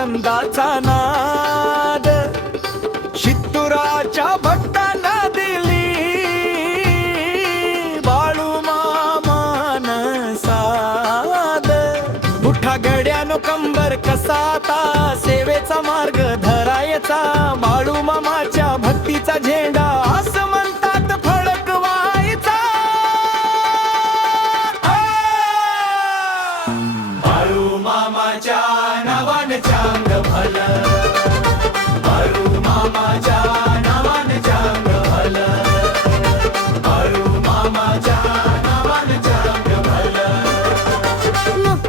आनंदाचा नाद. शित्तूराच्या भक्तांना दिली. बाळू मामान साद. मुठा गड्यानो कंबर कसाता सेवेचा मार्ग धरायचा. बाळू मामाच्या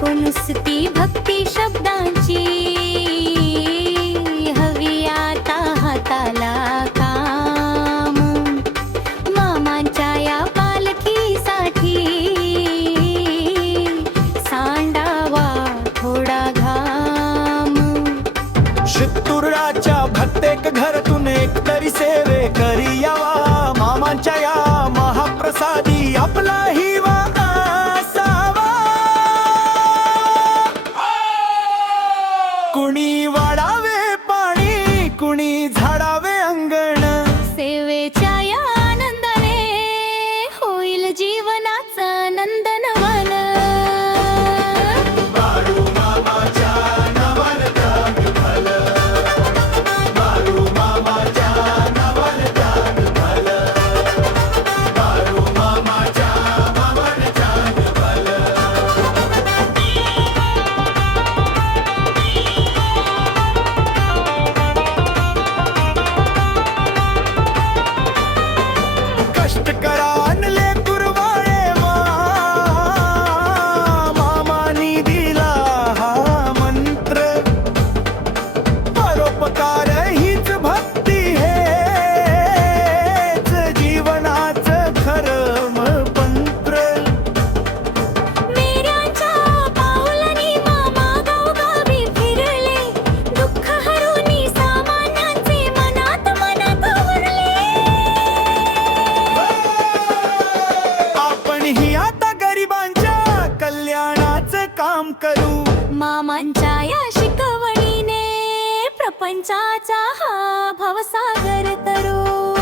नको नुसती भक्ती शब्दांची? हवी आता हाताला काम. मामांच्या या पालखीसाठी सांडावा थोडा घाम. शितुराच्या भक्तेक घरातून एक तरी सेवे करी यावा. काम करू. मामांच्या या शिकवणीने प्रपंचाचा हा भवसागर तरू.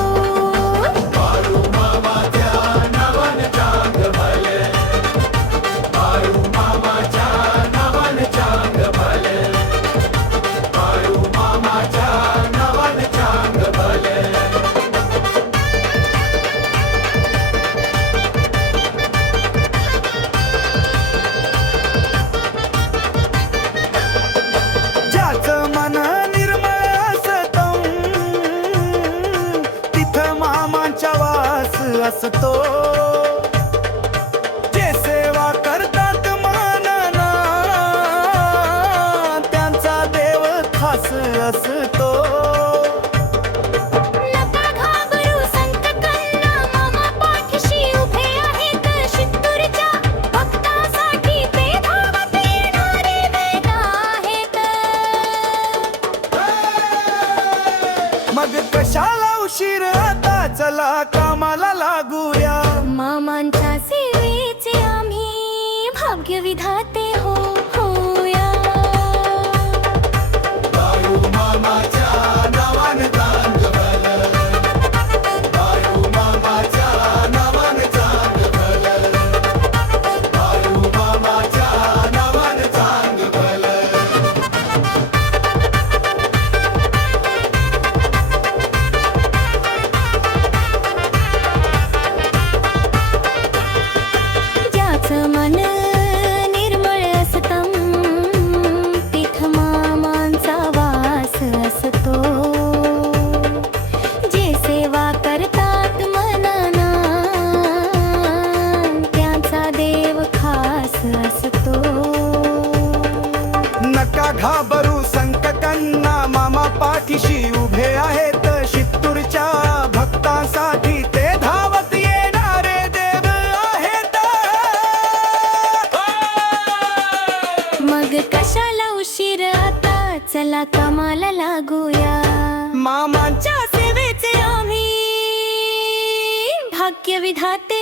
उशीर आता चला कामाला लागूया. मामांच्या सेवेचे आम्ही भाग्य विधाते हो. पाठीशी उभे आहेत शित्तूरच्या भक्तांसाठी ते धावत येणारे देव आहेत. मग कशाला उशीर आता? चला कामाला लागूया. मामांच्या च्या सेवेचे आम्ही भाग्य विधाते